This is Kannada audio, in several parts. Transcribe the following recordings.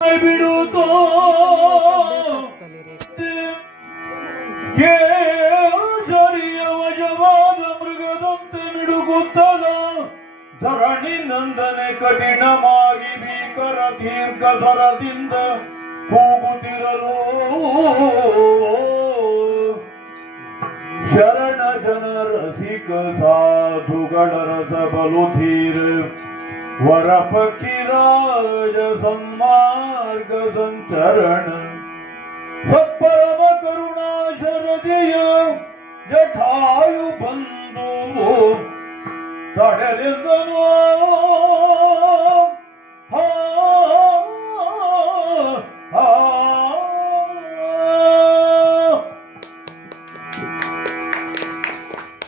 ಬಿಡುತ್ತೋ ಕೇಸರಿಯ ವಜವಾದ ಮೃಗದಂತೆ ಮಿಡುಗುತ್ತಲ ಧರಣಿ ನಂದನೆ ಕಠಿಣವಾಗಿ ಭೀಕರ ದೀರ್ಘ ಸ್ವರದಿಂದ ಕೂಗುತ್ತಿರಲು ಶರಣ ಜನ ರಸಿಕ ಸಾಧುಗಳ ರಸ ಬಲು ಧೀರ ವರ ಪಕ್ಷಿರಾಜ ಸನ್ಮಾರ್ಗ ಸಂಚರಣ ಸತ್ಪರಮ ಕರುಣಾ ಶರದಿಯ ಜಠಾಯು ಬಂದು ತಡೆದನು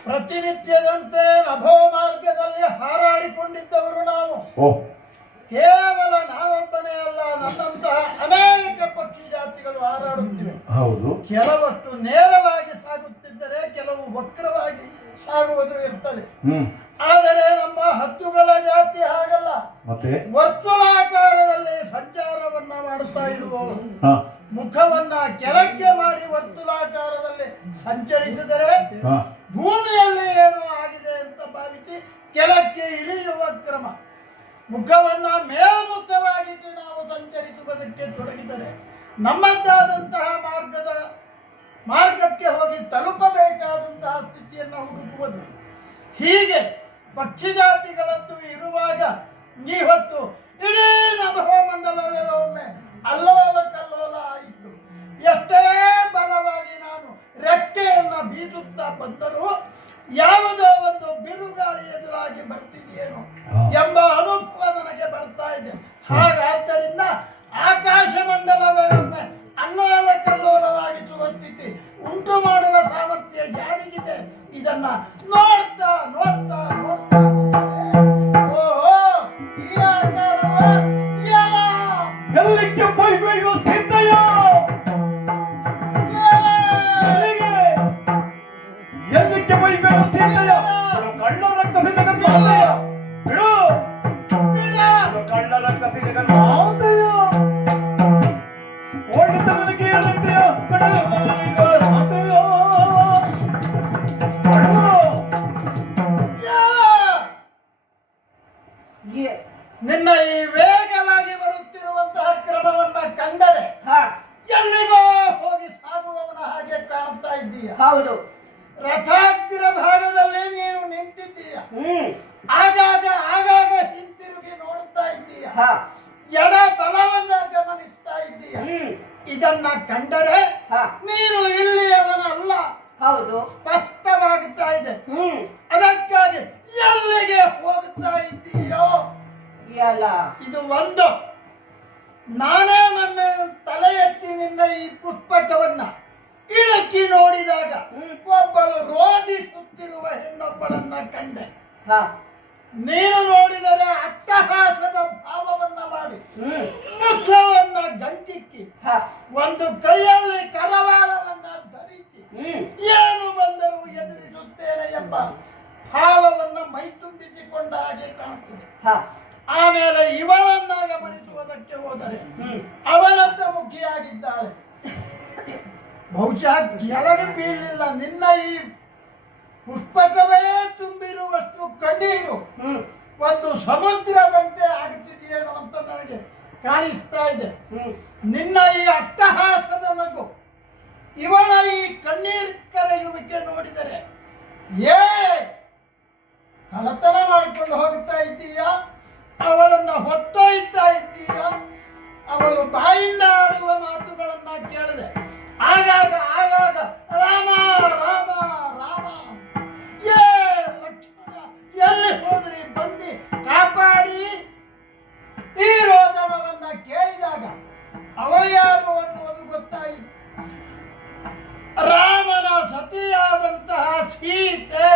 ಪ್ರತಿನಿತ್ಯದಂತೆ ನಭೋ ಮಾರ್ಗದಲ್ಲಿ ಹಾರಾಡಿಕೊಂಡಿದ್ದವರು ನಾವು. ಕೇವಲ ನಾವೊಬ್ಬನೇ ಅಲ್ಲ, ನನ್ನಂತಹ ಅನೇಕ ಪಕ್ಷಿ ಜಾತಿಗಳು ಹಾರಾಡುತ್ತಿವೆ. ಹೌದು, ಕೆಲವಷ್ಟು ನೇರವಾಗಿ ಸಾಗುತ್ತಿದ್ದರೆ ಕೆಲವು ವಕ್ರವಾಗಿ ಸಾಗುವುದು ಇರ್ತದೆ. ಆದರೆ ನಮ್ಮ ಹದ್ದುಗಳ ಜಾತಿ ಹಾಗಲ್ಲ, ಮತ್ತೆ ವರ್ತುಲಾಕಾರದಲ್ಲಿ ಸಂಚಾರವನ್ನ ಮಾಡುತ್ತಾ ಇರುವವರು. ಮುಖವನ್ನ ಕೆಳಕ್ಕೆ ಮಾಡಿ ವರ್ತುಲಾಕಾರದಲ್ಲಿ ಸಂಚರಿಸಿದರೆ ಭೂಮಿಯಲ್ಲಿ ಏನೋ ಆಗಿದೆ ಅಂತ ಭಾವಿಸಿ ಕೆಳಕ್ಕೆ ಇಳಿಯುವ ಕ್ರಮ. ಮುಖವನ್ನ ಮೇಲ್ಮುಖವಾಗಿಸಿ ನಾವು ಸಂಚರಿಸುವುದಕ್ಕೆ ತೊಡಗಿದರೆ ನಮ್ಮದಾದಂತಹ ಮಾರ್ಗಕ್ಕೆ ಹೋಗಿ ತಲುಪಬೇಕಾದಂತಹ ಸ್ಥಿತಿಯನ್ನು ಹುಡುಕುವುದು. ಹೀಗೆ ಪಕ್ಷಿ ಜಾತಿಗಳದ್ದು ಇರುವಾಗ ಈ ಹೊತ್ತು ಇಡೀ ನಭೋಮಂಡಲವೇ ಒಮ್ಮೆ ಅಲ್ಲೋಲ ಕಲ್ಲೋಲ ಆಯಿತು. ಎಷ್ಟೇ ಬಲವಾಗಿ ನಾನು ರೆಕ್ಕೆಯನ್ನ ಬೀಸುತ್ತಾ ಬಂದರೂ ಯಾವುದೋ ಒಂದು ಬಿರುಗಾಳಿ ಎದುರಾಗಿ ಬರ್ತಿದೆಯೇನೋ ಎಂಬ ಅನುಭವ ನನಗೆ ಬರ್ತಾ ಇದೆ. ಹಾಗಾದ್ದರಿಂದ ಆಕಾಶ ಮಂಡಲವೇ ಒಮ್ಮೆ ಅಲ್ಲೋಲ ಕಲ್ಲೋಲವಾಗಿಸುವ ಸ್ಥಿತಿ ಉಂಟು ಮಾಡುವ ಸಾಮರ್ಥ್ಯ ಯಾರಿಗಿದೆ? ಇದನ್ನ ನೋಡ್ತಾ ನೋಡ್ತಾ ನೋಡ್ತಾ ಓಹೋ, ಈ ಆಕಾರವ ಎಲ್ಲಿಗೆ ಬೈಬೇಕು ಸಿದ್ದಯ್ಯ, ಎಲ್ಲಿಗೆ ಬೈಬೇಕು ಸಿದ್ದಯ್ಯ, ಕಳ್ಳರ ಕಸಿದ ಮಾತಯ್ಯ, ಬಿಡು ಕಳ್ಳರ ಕಸಿದ ಮಾತಯ್ಯ, ಒಳ್ಳೆದ ನನಗೆ ಎಲ್ಲಿದ್ದೀಯ ಕಡಲೀಗ ಮಾತಯ್ಯ, ನಿನ್ನ ಈ ವೇಗವಾಗಿ ಬರುತ್ತಿರುವಂತಹ ಕ್ರಮವನ್ನ ಕಂಡರೆ ಎಲ್ಲಿಗೋ ಹೋಗಿ ಸಾಗುವವನ ಹಾಗೆ ಕಾಣ್ತಾ ಇದ್ದೀಯ. ಹೌದು, ರಥಾಗ್ರ ಭಾಗದಲ್ಲಿ ನೀನು ನಿಂತಿದ್ದೀಯ. ಆಗಾಗ ಆಗಾಗ ಹಿಂತಿರುಗಿ ನೋಡ್ತಾ ಇದ್ದೀಯ. ಎಡ ಬಲವನ್ನ ಗಮನಿಸ್ತಾ ಇದ್ದೀಯ. ಇದನ್ನ ಕಂಡರೆ ನೀನು ಇಲ್ಲಿಯವನಲ್ಲ, ಹೌದು, ಸ್ಪಷ್ಟವಾಗುತ್ತಾ ಇದೆ. ಅದಕ್ಕಾಗಿ ಎಲ್ಲಿಗೆ ಹೋಗುತ್ತಾ ಇದ್ದೀಯೋ ಇದು ಒಂದು. ನಾನೇ ನನ್ನ ತಲೆ ಎತ್ತಿ ನಿನ್ನ ಈ ಪುಷ್ಪಕವನ್ನ ಇಳಕಿ ನೋಡಿದಾಗ ಒಬ್ಬಳು ರೋಧಿಸುತ್ತಿರುವ ಹೆಣ್ಣೊಬ್ಬಳನ್ನ ಕಂಡೆ. ನೀನು ನೋಡಿದರೆ ಅಟ್ಟಹಾಸದ ಭಾವವನ್ನ ಮಾಡಿ ಮುಖವನ್ನ ಗಂಟಿಕ್ಕಿ ಒಂದು ಕೈಯಲ್ಲಿ ಕರವಾಳವನ್ನ ಧರಿಸಿ ಏನು ಬಂದರೂ ಎದುರಿಸುತ್ತೇನೆ ಎಂಬ ಭಾವವನ್ನ ಮೈ ತುಂಬಿಸಿಕೊಂಡ ಹಾಗೆ ಕಾಣುತ್ತದೆ. ಆಮೇಲೆ ಇವಳನ್ನ ಗಮನಿಸುವುದಕ್ಕೆ ಹೋದರೆ ಅವನತ್ತ ಮುಖಿಯಾಗಿದ್ದಾಳೆ. ಬಹುಶಃ ಕೆಳಗೆ ಬೀಳಲಿಲ್ಲ. ನಿನ್ನ ಈ ಪುಷ್ಪಕವೇ ತುಂಬಿರುವಷ್ಟು ಕಣ್ಣೀರು ಒಂದು ಸಮುದ್ರದಂತೆ ಆಗುತ್ತಿದೆಯೇನೋ ಅಂತ ನನಗೆ ಕಾಣಿಸ್ತಾ ಇದೆ. ನಿನ್ನ ಈ ಅಟ್ಟಹಾಸದ ನಗು, ಇವಳ ಈ ಕಣ್ಣೀರ್ ಕರೆಯುವಿಕೆ ನೋಡಿದರೆ ಕಳತನ ಮಾಡಿಕೊಂಡು ಹೋಗ್ತಾ ಇದ್ದೀಯ, ಅವಳನ್ನ ಹೊತ್ತೊಯ್ತಾ ಇದ್ದೀಯ. ಅವಳು ಬಾಯಿಂದ ಆಡುವ ಮಾತುಗಳನ್ನ ಕೇಳಿದೆ. ಆಗಾಗ ಆಗಾಗ ರಾಮ ರಾಮ ರಾಮ, ಲಕ್ಷ್ಮಣ ಎಲ್ಲಿ ಹೋದ್ರಿ ಬನ್ನಿ ಕಾಪಾಡಿ, ಈ ರೋದನವನ್ನ ಕೇಳಿದಾಗ ಅವಳು ಯಾರು ಅನ್ನುವುದು ಗೊತ್ತಾಯಿತು. ರಾಮನ ಸತಿಯಾದಂತಹ ಸೀತೆ,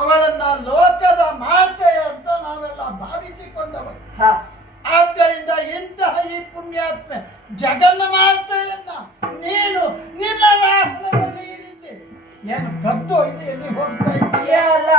ಅವಳನ್ನ ಲೋಕದ ಮಾತೆ ಅಂತ ನಾವೆಲ್ಲ ಭಾವಿಸಿಕೊಂಡವರು. ಆದ್ದರಿಂದ ಇಂತಹ ಈ ಪುಣ್ಯಾತ್ಮೆ ಜಗನ್ಮಾತೆಯನ್ನ ನೀನು ನಿನ್ನ ವಾಹನದಲ್ಲಿ ಇರಿಸಿ ಏನು ಕದ್ದು ಇದು ಎಲ್ಲಿ ಹೋಗ್ತಾ ಇದೆಯಲ್ಲ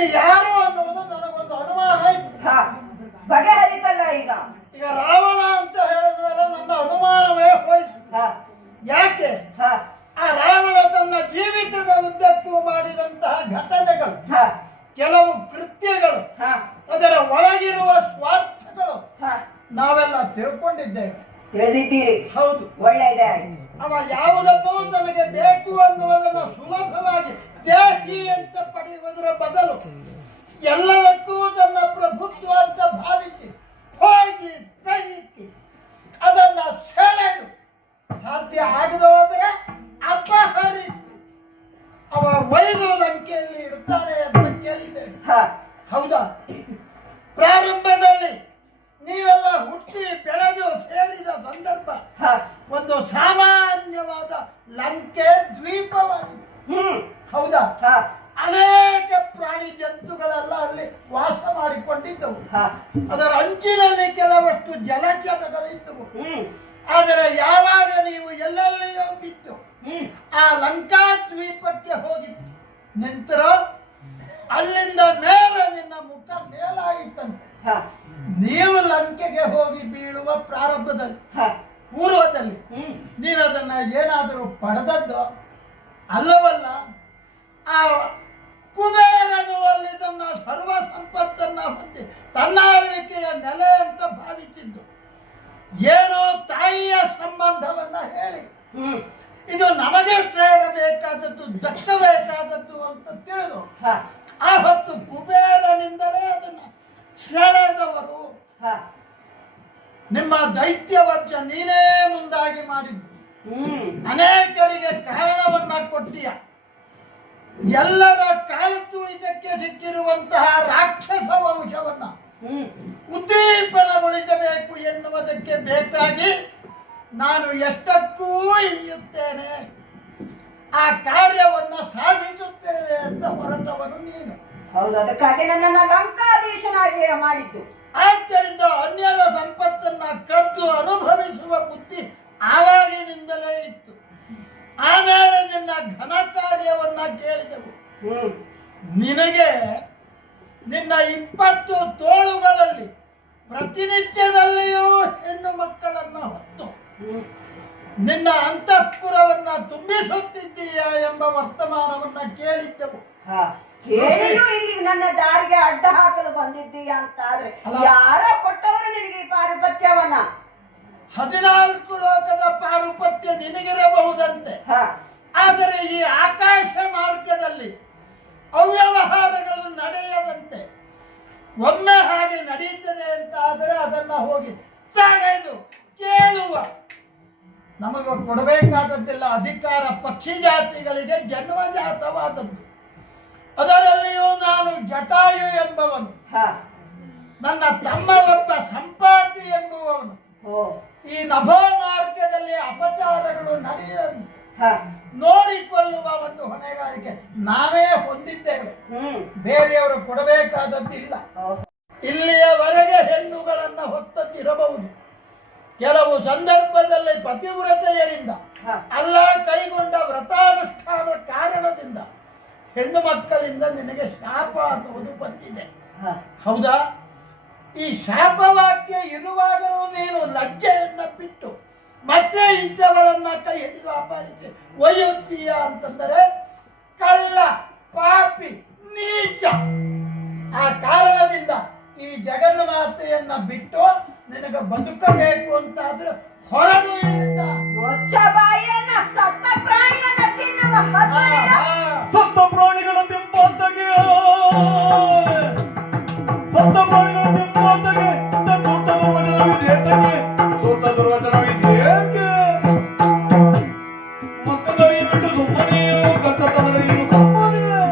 ನೀನು ಯಾರು ಅನ್ನೋದು ನನಗೊಂದು ಅನುಮಾನ ಇತ್ತು. ಬಗೆಹರಿತಲ್ಲ ಈಗ. ಈಗ ರಾವಣ ಅಂತ ಹೇಳಿದ್ಮೇಲೆ ನನ್ನ ಅನುಮಾನವೇ ಹೋಯ್ತು. ಯಾಕೆ? ಆ ರಾವಣ ತನ್ನ ಜೀವಿತದ ಉದ್ದಕ್ಕೂ ಮಾಡಿದಂತಹ ಘಟನೆಗಳು, ಕೆಲವು ಕೃತ್ಯಗಳು, ಅದರ ಒಳಗಿರುವ ಸ್ವಾರ್ಥಗಳು ನಾವೆಲ್ಲ ತಿಳ್ಕೊಂಡಿದ್ದೇವೆ. ತಿಳಿದಿದ್ದೀರಿ? ಹೌದು. ಒಳ್ಳೆಯದೇ ಆಯ್ತು. ಅವ ಯಾವುದನ್ನೂ ತನಗೆ ಬೇಕು ಅನ್ನುವುದನ್ನು ಸುಲಭವಾಗಿ ದೇಹಿ ಅಂತ ಪಡೆಯುವುದರ ಬದಲು ಎಲ್ಲದಕ್ಕೂ ತನ್ನ ಪ್ರಭುತ್ವ ಅಂತ ಭಾವಿಸಿ ಹೋಗಿ ಕೈ ಇಕ್ಕಿ ಅದನ್ನ ಸೆಳೆದು ಸಾಧ್ಯ ಆಗದೆ ಹೋದರೆ ಅಪಹರಿಸಿ ಅವ ಒಯ್ದು ಲಂಕೆಯಲ್ಲಿ ಇಡುತ್ತಾರೆ ಅಂತ ಕೇಳಿದ್ದೇನೆ. ಹೌದಾ? ಪ್ರಾರಂಭದಲ್ಲಿ ನೀವೆಲ್ಲ ಹುಟ್ಟಿ ಬೆಳೆದು ಸೇರಿದ ಸಂದರ್ಭ ಒಂದು ಸಾಮಾನ್ಯವಾದ ಲಂಕೆ ದ್ವೀಪವಾಗಿದೆ. ಹೌದಾ? ಅನೇಕ ಪ್ರಾಣಿ ಜಂತುಗಳೆಲ್ಲ ಅಲ್ಲಿ ವಾಸ ಮಾಡಿಕೊಂಡಿದ್ದವು. ಅದರ ಅಂಚಿನಲ್ಲಿ ಕೆಲವಷ್ಟು ಜಲಚರಗಳಿದ್ದವು. ಆದರೆ ಯಾವಾಗ ನೀವು ಎಲ್ಲೆಲ್ಲಿಯೋ ಬಿತ್ತು ಆ ಲಂಕಾ ದ್ವೀಪಕ್ಕೆ ಹೋಗಿ ನಿಂತರೋ ಅಲ್ಲಿಂದ ಮೇಲೆ ನಿನ್ನ ಮುಖ ಮೇಲಾಯಿತಂತೆ. ನೀವು ಲಂಕೆಗೆ ಹೋಗಿ ಬೀಳುವ ಪ್ರಾರಂಭದಲ್ಲಿ ಪೂರ್ವದಲ್ಲಿ ನೀನದನ್ನ ಏನಾದರೂ ಪಡೆದದ್ದು ಅಲ್ಲವಲ್ಲ. ಆ ಕುಬೇರನು ಅಲ್ಲಿ ತನ್ನ ಸರ್ವ ಸಂಪತ್ತನ್ನ ಹೊಂದಿ ತನ್ನ ಆಳ್ವಿಕೆಯ ನೆಲೆ ಅಂತ ಭಾವಿಸಿದ್ದು ಏನೋ ತಾಯಿಯ ಸಂಬಂಧವನ್ನ ಹೇಳಿ ಇದು ನಮಗೆ ಸೇರಬೇಕಾದದ್ದು, ದಕ್ಕಬೇಕಾದದ್ದು ಅಂತ ತಿಳಿದು ಆ ಹೊತ್ತು ಕುಬೇರನಿಂದಲೇ ಅದನ್ನ ಸೆಳೆದವರು. ನಿಮ್ಮ ದೈತ್ಯವಜ್ಜ ನೀನೇ ಮುಂದಾಗಿ ಮಾಡಿದ್ದು. ಅನೇಕರಿಗೆ ಕಾರಣವನ್ನ ಕೊಟ್ಟಿಯ. ಎಲ್ಲರ ಕಾಲ ತುಳಿತಕ್ಕೆ ಸಿಕ್ಕಿರುವಂತಹ ರಾಕ್ಷಸ ವಂಶವನ್ನ ಉದ್ದೀಪನಗೊಳಿಸಬೇಕು ಎನ್ನುವುದಕ್ಕೆ ಬೇಕಾಗಿ ನಾನು ಎಷ್ಟಕ್ಕೂ ಇಳಿಯುತ್ತೇನೆ, ಆ ಕಾರ್ಯವನ್ನ ಸಾಧಿಸುತ್ತೇನೆ ಅಂತ ಹೊರಟವನು ನೀನು. ಹೌದು, ಅದಕ್ಕಾಗಿ ನನ್ನನ್ನು ಲಂಕಾಧೀಶನಾಗಿ ಮಾಡಿದ್ದು. ಆದ್ದರಿಂದ ಅನ್ಯರ ಸಂಪತ್ತನ್ನ ಕದ್ದು ಅನುಭವಿಸುವ ಬುದ್ಧಿ ಆವಾಗಿನಿಂದಲೇ ಇತ್ತು. ಆಮೇಲೆ ನಿನ್ನ ಘನ ಕಾರ್ಯವನ್ನ ಕೇಳಿದೆವು. ನಿನಗೆ ನಿನ್ನ 20 ತೋಳುಗಳಲ್ಲಿ ಪ್ರತಿನಿತ್ಯದಲ್ಲಿಯೂ ಹೆಣ್ಣು ಮಕ್ಕಳನ್ನ ಹೊತ್ತು ನಿನ್ನ ಅಂತಃಪುರವನ್ನ ತುಂಬಿಸುತ್ತಿದ್ದೀಯಾ ಎಂಬ ವರ್ತಮಾನವನ್ನ ಕೇಳಿದ್ದೆವು. ಕೇಳಿಯೂ ಇಲ್ಲಿ ನನ್ನ ದಾರಿಗೆ ಅಡ್ಡ ಹಾಕಲು ಬಂದಿದ್ದೀಯಾ ಅಂತಾದ್ರೆ ಯಾರೋ ಕೊಟ್ಟವರು ನಿನಗೆ ಈ ಪಾರುಪತ್ಯವನ್ನ? 14 ಲೋಕದ ಪಾರುಪತ್ಯ ನಿನಗಿರಬಹುದಂತೆ. ಆದರೆ ಈ ಆಕಾಶ ಮಾರ್ಗದಲ್ಲಿ ಅವ್ಯವಹಾರಗಳು ನಡೆಯದಂತೆ ಒಮ್ಮೆ ಹಾಗೆ ನಡೆಯುತ್ತದೆ ಅಂತ ಆದರೆ ಅದನ್ನ ಹೋಗಿ ತಡೆದು ಕೇಳುವ ನಮಗೆ ಕೊಡಬೇಕಾದದ್ದೆಲ್ಲ ಅಧಿಕಾರ ಪಕ್ಷಿ ಜಾತಿಗಳಿಗೆ ಜನ್ಮಜಾತವಾದದ್ದು. ಅದರಲ್ಲಿಯೂ ನಾನು ಜಟಾಯು ಎಂಬವನು, ನನ್ನ ತಮ್ಮ ಒಬ್ಬ ಸಂಪಾತಿ ಎಂಬುವವನು. ಈ ನಭೋ ಮಾರ್ಗದಲ್ಲಿ ಅಪಚಾರಗಳು ನಡೆಯಲು ನೋಡಿಕೊಳ್ಳುವ ಒಂದು ಹೊಣೆಗಾರಿಕೆ ನಾವೇ ಹೊಂದಿದ್ದೇವೆ. ಬೇರೆಯವರು ಕೊಡಬೇಕಾದದ್ದಿಲ್ಲ. ಇಲ್ಲಿಯವರೆಗೆ ಹೆಣ್ಣುಗಳನ್ನ ಹೊತ್ತದ್ದಿರಬಹುದು. ಕೆಲವು ಸಂದರ್ಭದಲ್ಲಿ ಪತಿವ್ರತೆಯರಿಂದ ಅಲ್ಲ ಕೈಗೊಂಡ ವ್ರತಾನುಷ್ಠಾನ ಕಾರಣದಿಂದ ಹೆಣ್ಣು ಮಕ್ಕಳಿಂದ ನಿನಗೆ ಶಾಪ ಅನ್ನುವುದು ಬಂದಿದೆ. ಹೌದಾ? ಈ ಶಾಪವಾಕ್ಯ ಇರುವಾಗಲೂ ನೀನು ಲಜ್ಜೆಯನ್ನ ಬಿಟ್ಟು ಮತ್ತೆ ಇಂಥವಳನ್ನ ಕೈ ಹಿಡಿದು ಅಪಹರಿಸಿ ಒಯ್ಯುತ್ತೀಯ ಅಂತಂದರೆ ಕಳ್ಳ, ಪಾಪಿ, ನೀಚ. ಆ ಕಾರಣದಿಂದ ಈ ಜಗನ್ಮಾತೆಯನ್ನ ಬಿಟ್ಟು ನಿನಗೆ ಬದುಕಬೇಕು ಅಂತಾದ್ರೆ ಹೊರಡು ಇಲ್ಲಿಂದ. ಸತ್ತ ಪ್ರಾಣಿಯನ್ನ ತಿನ್ನುವ ಸತ್ತ ಪ್ರಾಣಿಗಳ ತಿಂಪಾತಗೆ ಸತ್ತ ಪ್ರಾಣಿಗಳ ತಿಂಪಾತಗೆ ದೂತ ದುರ್ವಚನವಿದೆಯೇತಕ್ಕೆ ದೂತ ದುರ್ವಚನವಿದೆಯೇಕೆ ಮಕ್ಕಳಲ್ಲಿ ಬಿಟ್ಟು ಸುಮ್ಮನೆಯೂ ಕತ್ತ ತಲೆಯು ಕಮ್ಮನೆಯೇ.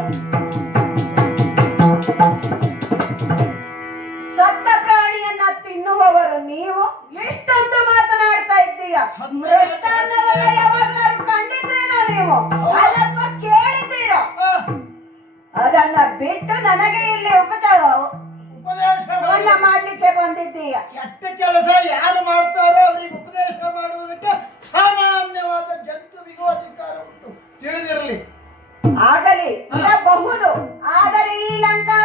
ಸತ್ತ ಪ್ರಾಣಿಯನ್ನ ತಿನ್ನುವವರು ನೀವು ಎಷ್ಟೊಂದು ಮಾತನಾಡ್ತಾ ಇದ್ದೀಯ. ಮೃಷ್ಟಾನ್ನವನ್ನ ಯಾವಾಗಲಾದ್ರೂ ಕಂಡಿದ್ರೇನೋ ನೀವು? ಅಥವಾ ಕೇಳಿದ್ದೀರೋ? ಅದನ್ನ ಬಿಟ್ಟು ನನಗೆ ಇಲ್ಲಿ ಉಪದೇಶ ಮಾಡ್ಲಿಕ್ಕೆ ಬಂದಿದ್ದೀಯ. ಕೆಟ್ಟ ಕೆಲಸ ಯಾರು ಮಾಡ್ತಾರೋ ಅವರಿಗೆ ಉಪದೇಶ ಮಾಡುವುದಕ್ಕೆ ಸಾಮಾನ್ಯವಾದ ಜಂತುವಿಗೂ ಅಧಿಕಾರ ಉಂಟು, ತಿಳಿದಿರಲಿ. ಆಗಲಿ, ಇರಬಹುದು. ಆದರೆ ಈ ಲಂಕಾ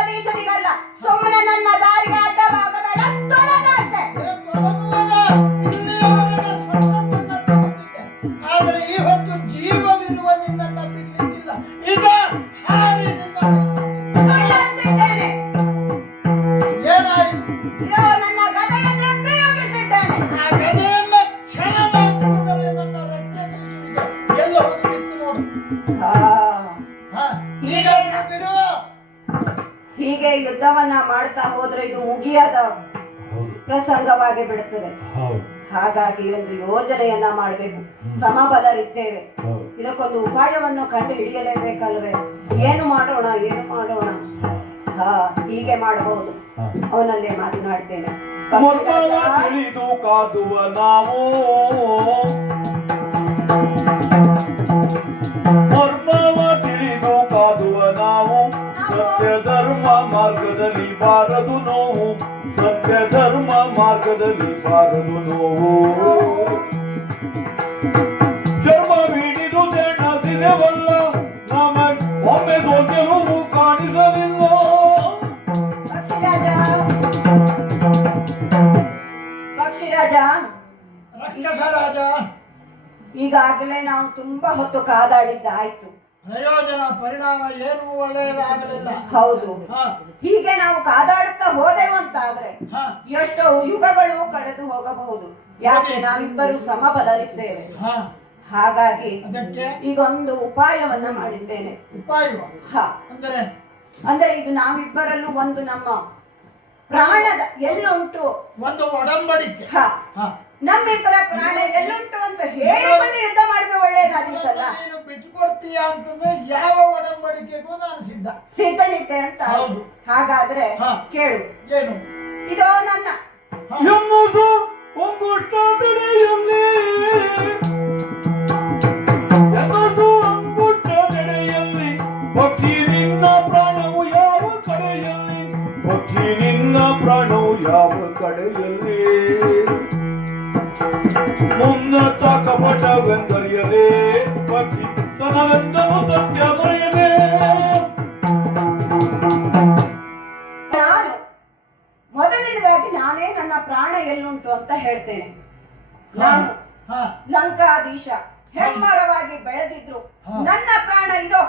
ಬಿಡು. ಹೀಗೆ ಯುದ್ಧವನ್ನ ಮಾಡ್ತಾ ಹೋದ್ರೆ ಇದು ಮುಗಿಯದ ಪ್ರಸಂಗವಾಗಿ ಬಿಡುತ್ತದೆ. ಹಾಗಾಗಿ ಒಂದು ಯೋಜನೆಯನ್ನ ಮಾಡಬೇಕು. ಸಮಬಲರಿದ್ದೇವೆ, ಇದಕ್ಕೊಂದು ಉಪಾಯವನ್ನು ಕಂಡು ಹಿಡಿಯಲೇಬೇಕಲ್ವೇ? ಏನು ಮಾಡೋಣ ಏನು ಮಾಡೋಣ? ಹೀಗೆ ಮಾಡಬಹುದು. ಅವನಲ್ಲೇ ಮಾತನಾಡ್ತೇನೆ. ತಿಳಿದು ಕಾದುವ ನಾವು ಮರ್ಮವ ತಿಳಿದು ಕಾದುವ ನಾವು ಸತ್ಯ ಧರ್ಮ ಮಾರ್ಗದಲ್ಲಿ ಬಾರದು ನೋವು. ಸತ್ಯ ಧರ್ಮ ಮಾರ್ಗದಲ್ಲಿ ಬಾರದು ನೋವು. ಚರ್ಮ ಹಿಡಿದು ತೆಣಸಿದೆವಲ್ಲ ನಮಗೆ ಒಮ್ಮೆ ಗೆಲುವು ಕಾಣಿಸಲಿಲ್ಲ. ಪಕ್ಷಿರಾಜ, ರಾಕ್ಷಸ ರಾಜ, ಈಗಾಗಲೇ ನಾವು ತುಂಬಾ ಹೊತ್ತು ಕಾದಾಡಿದ್ದಾಯ್ತು. ಪ್ರಯೋಜನ ಪರಿಣಾಮ ಏನು ಒಳ್ಳೆಯದಾಗಲಿಲ್ಲ. ಹೌದು, ಹೀಗೆ ನಾವು ಕಾದಾಡುತ್ತಾ ಹೋದೆವು ಅಂತಾದ್ರೆ ಎಷ್ಟೋ ಯುಗಗಳು ಕಳೆದು ಹೋಗಬಹುದು. ಯಾಕೆ? ನಾವಿಬ್ಬರು ಸಮಬಲರಿದ್ದೇವೆ. ಹಾಗಾಗಿ ಈಗೊಂದು ಉಪಾಯವನ್ನ ಮಾಡಿದ್ದೇನೆ. ಅಂದ್ರೆ ಇದು ನಾವಿಬ್ಬರಲ್ಲೂ ಒಂದು ನಮ್ಮ ಪ್ರಾಣದ ಎಲ್ಲುಂಟು ಒಂದು ಒಡಂಬಡಿಕೆ. ನಮ್ಮಿಬ್ಬರ ಪ್ರಾಣ ಎಲ್ಲುಂಟು ಅಂತ ಹೇಳಿಕೊಂಡು ಯುದ್ಧ ಮಾಡಿದ್ರೆ ಒಳ್ಳೇದಾಗಿತ್ತಲ್ಲ. ನೀನು ಬಿಟ್ಟುಕೊಡ್ತೀಯ ಅಂತಂದ್ರೆ ಯಾವ ಒಡಂಬಡಿಕೆಗೂ ನಾನು ಸಿದ್ಧನಿದ್ದೆ ಅಂತ. ಹಾಗಾದ್ರೆ ಕೇಳು. ಏನು? ಇದೋ ನನ್ನ ಎನ್ನುವುದು ಒಂಗುಷ್ಟ ಬೆಳೆಯಲ್ಲಿ ಎನ್ನುವುದು ಒಂಗುಷ್ಟ ಬೆಳೆಯಲ್ಲಿ ಪಕ್ಷಿ ನಿನ್ನ ಪ್ರಾಣವು ಯಾವ ಕಡೆಯಲ್ಲಿ? ಪಕ್ಷಿ ನಿನ್ನ ಪ್ರಾಣವು ಯಾವ ಕಡೆಯಲ್ಲಿ? ಮುನ್ನತ ಕಪಟವೆಂದರಿಯದೆ ಪಕ್ಷಿ ತನವೆಂದನು ಸತ್ಯ ಮರೆಯದೆ. ಮೊದಲನೇದಾಗಿ ನಾನೇ ನನ್ನ ಪ್ರಾಣ ಎಲ್ಲುಂಟು ಅಂತ ಹೇಳ್ತೇನೆ. ನಾನು ಲಂಕಾಧೀಶ ಹೆಮ್ಮರವಾಗಿ ಬೆಳೆದಿದ್ರು ನನ್ನ ಪ್ರಾಣ ಇದೋ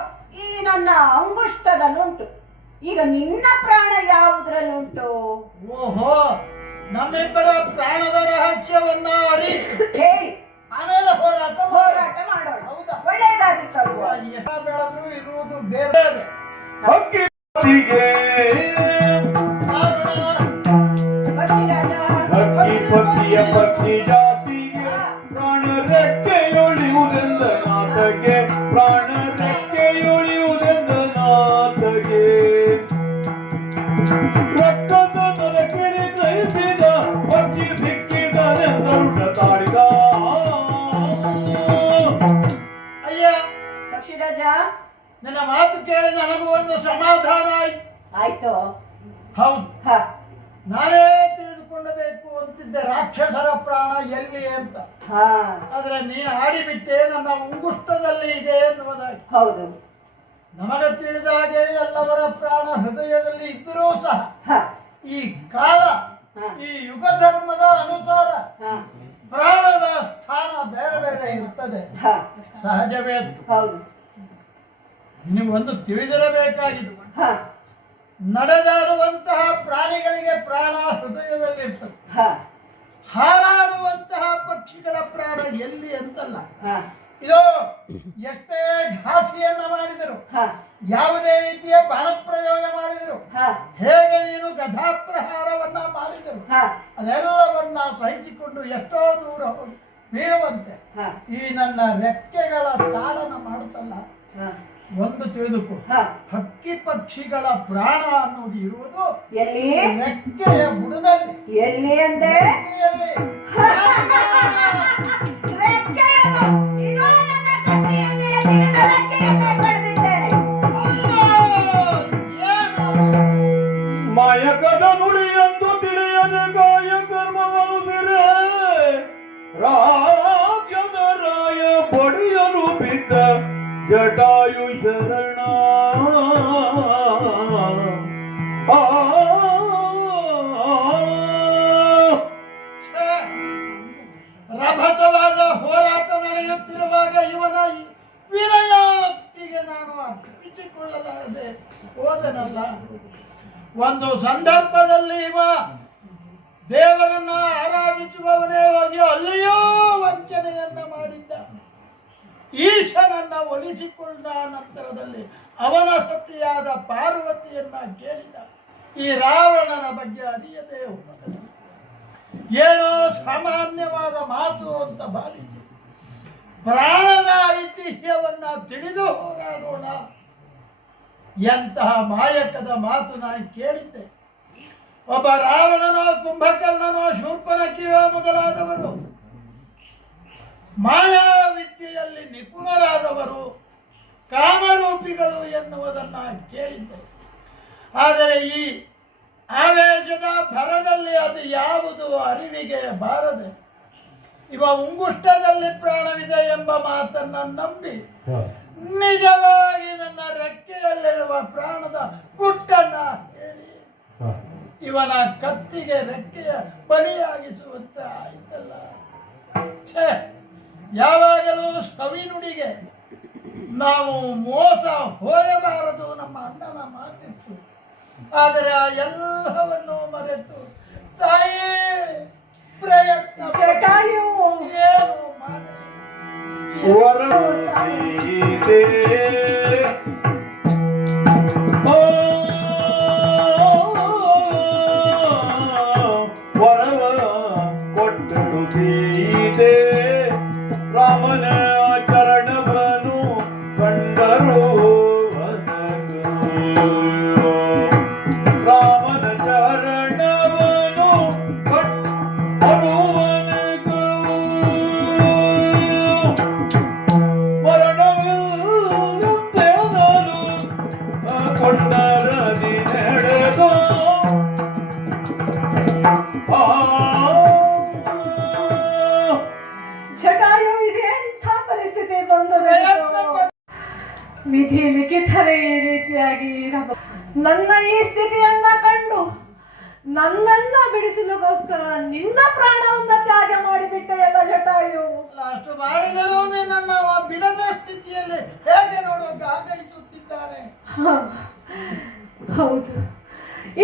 ಈ ನನ್ನ ಅಂಗುಷ್ಟದಲ್ಲುಂಟು. ಈಗ ನಿನ್ನ ಪ್ರಾಣ ಯಾವುದ್ರಲ್ಲುಂಟು? ಓಹೋ, ನಮ್ಮಿಬ್ಬರ ಪ್ರಾಣದ ರಹಸ್ಯವನ್ನ ಹೇಳಿ ಆಮೇಲೆ ಹೋರಾಟ ಮಾಡೋಣ. ಹೌದಾ? ಒಳ್ಳೆಯದಾಗಿತ್ತಲ್ವಾ? ಎಷ್ಟ ಬೆಳೆದ್ರು ಇರುವುದು ಬೇರೆ. ಹಕ್ಕಿ ಪಕ್ಷಿಗೆ ಹಕ್ಕಿ ಪಕ್ಷಿಯ ಪಕ್ಷಿ ಜಾತಿಗೆ ಪ್ರಾಣ ರೆಕ್ಕೆಯೊಳಿಯುವುದೆಂದ ನಾಥಗೆ. ಪ್ರಾಣ ರೆಕ್ಕೆಯೊಳಿಯುವುದೆಂದ ನಾಥಗೆ. ರಕ್ತದ ನರಕಿಳಿ ಗ್ರಹಿಸಿದ ಪಕ್ಷಿ ಸಿಕ್ಕಿದನೆಂದರುಷ ತಾಡಿದ. ಅಯ್ಯ ಪಕ್ಷಿರಾಜ, ನನ್ನ ಮಾತು ಕೇಳಿ ನನಗೂ ಒಂದು ಸಮಾಧಾನ ಆಯ್ತು. ಹೌದು, ನಾನೇ ತಿಳಿದುಕೊಳ್ಳಬೇಕು ಅಂತಿದ್ದೆ ರಾಕ್ಷಸರ ಪ್ರಾಣ ಎಲ್ಲಿ ಅಂತ. ಆದ್ರೆ ನೀನು ಆಡಿಬಿಟ್ಟೆ ನನ್ನ ಉಂಗುಷ್ಟದಲ್ಲಿ ಇದೆ ಎನ್ನುವುದಾಗಿ. ಹೌದು, ನಮಗೆ ತಿಳಿದ ಹಾಗೆ ಎಲ್ಲವರ ಪ್ರಾಣ ಹೃದಯದಲ್ಲಿ ಇದ್ದರೂ ಸಹ ಈ ಕಾಲ ಈ ಯುಗ ಧರ್ಮದ ಅನುಸಾರ ಪ್ರಾಣದ ಸ್ಥಾನ ಬೇರೆ ಬೇರೆ ಇರ್ತದೆ, ಸಹಜವೇ. ಹೌದು, ನಿನಗೊಂದು ತಿಳಿದಿರಬೇಕಾಗಿತ್ತು. ನಡೆದಾಡುವಂತಹ ಪ್ರಾಣಿಗಳಿಗೆ ಪ್ರಾಣ ಹೃದಯದಲ್ಲಿರ್ತದೆ, ಹಾರಾಡುವಂತಹ ಪಕ್ಷಿಗಳ ಪ್ರಾಣ ಎಲ್ಲಿ ಅಂತಲ್ಲ. ಇದು ಎಷ್ಟೇ ಘಾಸಿಯನ್ನ ಮಾಡಿದರು, ಯಾವುದೇ ರೀತಿಯ ಬಾಣಪ್ರಯೋಗ ಮಾಡಿದರು, ಹೇಗೆ ನೀನು ಗದಾಪ್ರಹಾರವನ್ನ ಮಾಡಿದರು, ಅದೆಲ್ಲವನ್ನ ಸಹಿಸಿಕೊಂಡು ಎಷ್ಟೋ ದೂರ ಹೋಗಿ ಬೀಳುವಂತೆ ಈ ನನ್ನ ರೆಕ್ಕೆಗಳ ತಾಡನ ಮಾಡುತ್ತಲ್ಲ. ಒಂದು ತಿಳಿದುಕೋ, ಹಕ್ಕಿ ಪಕ್ಷಿಗಳ ಪ್ರಾಣ ಅನ್ನೋದು ಇರುವುದು ರೆಕ್ಕೆಯ ಬುಡದಲ್ಲಿ. ಎಲ್ಲಿ ಅಂದೆ? ಮಾಯಕದ ನುಡಿಯಂದು ತಿಳಿಯದೆ ಗಾಯ ಕರ್ಮವನ್ನು ರಾಜ್ಯದರಾಯ ಬಡಿಯಲು ಬಿದ್ದ ಜಟಾಯು ಶರಣ. ರಭಸವಾದ ಹೋರಾಟ ನಡೆಯುತ್ತಿರುವಾಗ ಇವನ ವಿನಯೋಕ್ತಿಗೆ ನಾನು ಅರ್ಥಿಸಿಕೊಳ್ಳಲಾರದೆ ಹೋದನಲ್ಲ. ಒಂದು ಸಂದರ್ಭದಲ್ಲಿ ಇವ ದೇವರನ್ನ ಆರಾಧಿಸುವವನೇ ಹೋಗಿ ಅಲ್ಲಿಯೂ ವಂಚನೆಯನ್ನ ಮಾಡಿದ್ದ. ಈಶನನ್ನ ಒಲಿಸಿಕೊಂಡ ನಂತರದಲ್ಲಿ ಅವನ ಸತಿಯಾದ ಪಾರ್ವತಿಯನ್ನ ಕೇಳಿದ. ಈ ರಾವಣನ ಬಗ್ಗೆ ಅರಿಯದೇ ಹೋದರೆ ಏನೋ ಸಾಮಾನ್ಯವಾದ ಮಾತು ಅಂತ ಭಾವಿಸಿ ಪ್ರಾಣದ ಐತಿಹ್ಯವನ್ನ ತಿಳಿದು ಹೋರಾಡೋಣ. ಎಂತಹ ಮಾಯಕದ ಮಾತು ನಾನು ಕೇಳಿದ್ದೆ. ಒಬ್ಬ ರಾವಣನೋ ಕುಂಭಕರ್ಣನೋ ಶೂರ್ಪನಖಿಯೋ ಮೊದಲಾದವರು ಮಾಯಾವಿದ್ಯೆಯಲ್ಲಿ ನಿಪುಣರಾದವರು ಕಾಮರೂಪಿಗಳು ಎನ್ನುವುದನ್ನು ಕೇಳಿದ್ದೆ. ಆದರೆ ಈ ಆವೇಶದ ಭರದಲ್ಲಿ ಅದು ಯಾವುದು ಅರಿವಿಗೆ ಬಾರದೆ ಇವ ಉಂಗುಷ್ಟದಲ್ಲಿ ಪ್ರಾಣವಿದೆ ಎಂಬ ಮಾತನ್ನು ನಂಬಿ ನಿಜವಾಗಿ ನನ್ನ ರೆಕ್ಕೆಯಲ್ಲಿರುವ ಪ್ರಾಣದ ಗುಟ್ಟನ್ನ ಹೇಳಿ ಇವನ ಕತ್ತಿಗೆ ರೆಕ್ಕೆಯ ಬಲಿಯಾಗಿಸುವಂತೆ ಆಯ್ತಲ್ಲ. ಛೇ, ಯಾವಾಗಲೂ ಸವಿನುಡಿಗೆ ನಾವು ಮೋಸ ಹೋಯಬಾರದು ನಮ್ಮ ಅಣ್ಣನ ಮಾತಿತ್ತು. ಆದರೆ ಆ ಎಲ್ಲವನ್ನು ಮರೆತು ತಾಯಿ ಪ್ರಯತ್ನ ಏನು ಮಾಡಿ ವರವ ಕೊಟ್ಟರು ಸೀತೆ ರಾಮನ ಚರಣವನು ಕಂಡರು. ರಾಮನ ಚರಣವನು ಕಂಡರು ಮರಣವಿಲ್ಲದೆನಲು ಕೊಂಡರದಿ ನಡೆದು ಜಟಾಯು ಇದೆಂಥ ಪರಿಸ್ಥಿತಿ ಬಂದರೆ ವಿಧಿ ಲಿಖಿತವೇ ಈ ರೀತಿಯಾಗಿ ಇರಬಹುದು. ನನ್ನ ಈ ಸ್ಥಿತಿಯನ್ನ ಕಂಡು ನನ್ನನ್ನ ಬಿಡಿಸಲಿಗೋಸ್ಕರ ನಿನ್ನ ಪ್ರಾಣವನ್ನ ತ್ಯಾಗ ಮಾಡಿಬಿಟ್ಟೆಯಲ್ಲ ಜಟಾಯು. ಅಷ್ಟು ಮಾಡಿದರೂ ನಿನ್ನನ್ನು ಬಿಡದ ಸ್ಥಿತಿಯಲ್ಲಿ ಹೇಗೆ ನೋಡುವಾಗ ಆಗಹಿಸುತ್ತಿದ್ದಾರೆ. ಹೌದು,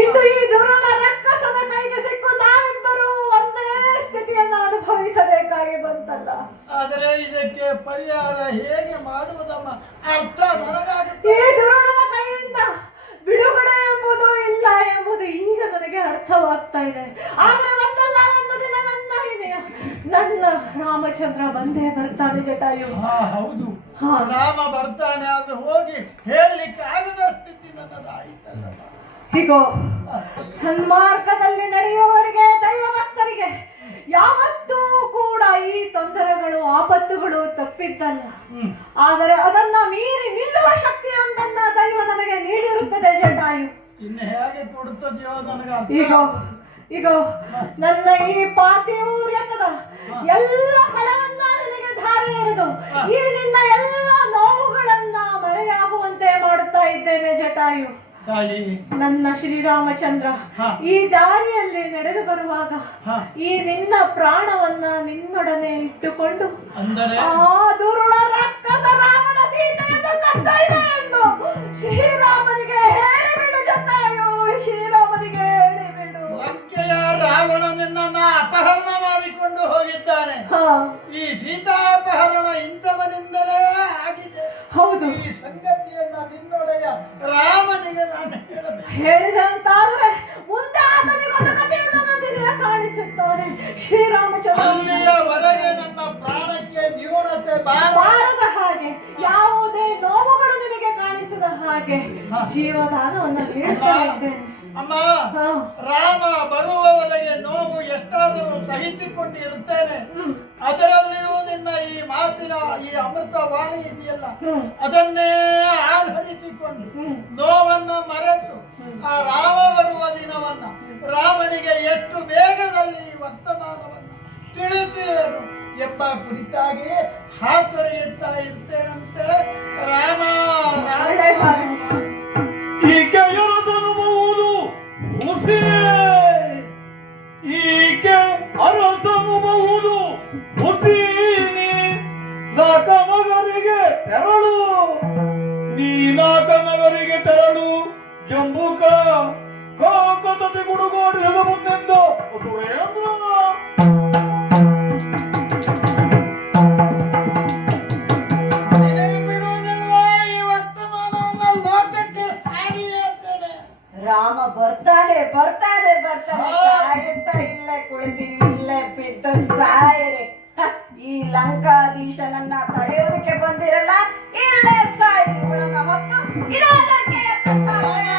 ಇಂದು ಈ ದುರುಳ ರಕ್ಕಸನ ಕೈಗೆ ಸಿಕ್ಕು ನಾವಿಬ್ಬರು ಒಂದೇ ಸ್ಥಿತಿಯನ್ನು ಅನುಭವಿಸಬೇಕಾಗಿ ಬಂತಲ್ಲ. ಆದರೆ ಇದಕ್ಕೆ ಪರಿಹಾರ ಹೇಗೆ ಮಾಡುವುದಮ್ಮ ಅರ್ಥ ನನಗಾಗುತ್ತೆ. ಈ ದುರುಳನ ಕೈಯಿಂದ ಬಿಡುಗಡೆ ಎಂಬುದು ಇಲ್ಲ ಎಂಬುದು ಈಗ ನನಗೆ ಅರ್ಥವಾಗ್ತಾ ಇದೆ. ಆದರೆ ಒಂದಲ್ಲ ಒಂದು ದಿನ ನನ್ನ ರಾಮಚಂದ್ರ ಬಂದೇ ಬರ್ತಾನೆ ಜಟಾಯು. ಹೌದು, ರಾಮ ಬರ್ತಾನೆ. ಆದ್ರೆ ಹೋಗಿ ಹೇಳಲಿಕ್ಕೆ ಆಗದ ಸ್ಥಿತಿ ನನ್ನದಾಯಿತಲ್ಲ. ಹೀಗೋ ಸನ್ಮಾರ್ಗದಲ್ಲಿ ನಡೆಯುವವರಿಗೆ ದೈವ ಭಕ್ತರಿಗೆ ಯಾವತ್ತೂ ಕೂಡ ಈ ತೊಂದರೆಗಳು ಆಪತ್ತುಗಳು ತಪ್ಪಿದ್ದಲ್ಲ. ಆದರೆ ಅದನ್ನ ಮೀರಿ ನಿಲ್ಲುವ ಶಕ್ತಿಯೊಂದನ್ನ ದೈವ ನಮಗೆ ನೀಡಿರುತ್ತದೆ ಜಟಾಯು. ಇನ್ನು ಹೇಗೆ ಕೊಡುತ್ತದೆಯೋ ನನಗೆ ಈಗ ನನ್ನ ಈ ಪಾತಿವ್ಯತದ ಎಲ್ಲ ಫಲವನ್ನ ನಿನಗೆ ಧಾರೆ ಎರೆದು ಈ ನಿನ್ನ ಎಲ್ಲ ನೋವುಗಳನ್ನ ಮರೆಯಾಗುವಂತೆ ಮಾಡುತ್ತಾ ಇದ್ದೇನೆ ಜಟಾಯು. ನನ್ನ ಶ್ರೀರಾಮಚಂದ್ರ ಈ ದಾರಿಯಲ್ಲಿ ನಡೆದು ಬರುವಾಗ ಈ ನಿನ್ನ ಪ್ರಾಣವನ್ನ ನಿನ್ನೊಡನೆ ಇಟ್ಟುಕೊಂಡು ಆ ದುರುಳ ರಕ್ಕಸ ರಾವಣ ಸೀತೆಯನ್ನು ಕದ್ದೊಯ್ದ ಎಂದು ಶ್ರೀರಾಮನಿಗೆ ಹೇಳಿಬಿಡು ಜಟಾಯು. ಶ್ರೀರಾಮನಿಗೆ ಹೇಳಿಬಿಡು. ಲಂಕೆಯ ರಾವಣ ನಿನ್ನನ್ನ ಅಪಹರಣ ಮಾಡಿಕೊಂಡು ಹೋಗಿದ್ದಾನೆ. ಈ ಸೀತಾಪಹರಣ ಇಂಥವನಿಂದಲೇ ಆಗಿದೆ. ಹೌದು, ಈ ಸಂಗತಿಯನ್ನ ನಿನ್ನೊಡೆಯ ರಾಮನಿಗೆ ನಾನು ಹೇಳಿದಂತಾದ್ರೆ ಮುಂದೆ ಆತನಿಗೊಂದು ಕಥೆಯನ್ನು ನಿನಗೆ ಕಾಣಿಸುತ್ತಾನೆ ಶ್ರೀರಾಮಚಂದ್ರ. ಅಲ್ಲಿಯವರೆಗೆ ನನ್ನ ಪ್ರಾಣಕ್ಕೆ ನ್ಯೂನತೆ ಬಾರದ ಹಾಗೆ ಯಾವುದೇ ನೋವುಗಳು ನಿನಗೆ ಕಾಣಿಸದ ಹಾಗೆ ಜೀವದಾನವನ್ನು ನೀಡ್ತಾ ಇದ್ದೇನೆ. ಅಮ್ಮ, ರಾಮ ಬರುವವರೆಗೆ ನೋವು ಎಷ್ಟಾದರೂ ಸಹಿಸಿಕೊಂಡಿರುತ್ತೇನೆ. ಅದರಲ್ಲಿಯೂ ನಿನ್ನ ಈ ಮಾತಿನ ಈ ಅಮೃತ ವಾಣಿ ಇದೆಯಲ್ಲ, ಅದನ್ನೇ ಆಧರಿಸಿಕೊಂಡು ನೋವನ್ನ ಮರೆತು ಆ ರಾಮ ಬರುವ ದಿನವನ್ನ ರಾಮನಿಗೆ ಎಷ್ಟು ಬೇಗದಲ್ಲಿ ಈ ವರ್ತಮಾನವನ್ನು ತಿಳಿಸಿದರು ಎಂಬ ಕುರಿತಾಗಿ ಹಾತೊರೆಯುತ್ತಾ ಇರ್ತೇನಂತೆ. ರಾಮ ಈಕೆ ಅರಸನುಬಹುದು ಈಕೆ ಅರಸನುಬಹುದು ಹುಸೀನಿ ನಾಕನಗರಿಗೆ ತೆರಳು. ನೀ ನಾಕನಗರಿಗೆ ತೆರಳು. ಜಂಬೂಕ ಕಾಕತತಿ ಗುಡುಗೋಡಿದ ಮುಂದೆಂದು ಸುರೇಂದ್ರ ಬಿಡುವುದಿಲ್ವಾ ಈ ವರ್ತಮಾನವನ್ನ ಬರ್ತಾನೆ ಕಾಯುತ್ತಾ ಇಲ್ಲೇ ಕುಳಿತಿರಿ, ಇಲ್ಲೇ ಬಿದ್ದು ಸಾಯಿರಿ. ಈ ಲಂಕಾಧೀಶನನ್ನ ತಡೆಯೋದಕ್ಕೆ ಬಂದಿರಲ್ಲ, ಇಲ್ಲೇ ಸಾಯಿರಿ. ಒಳಗ ಹೊತ್ತು ಇದೇ ಲಂಕೆಯತ್ತ ಸಾಯಿರಿ.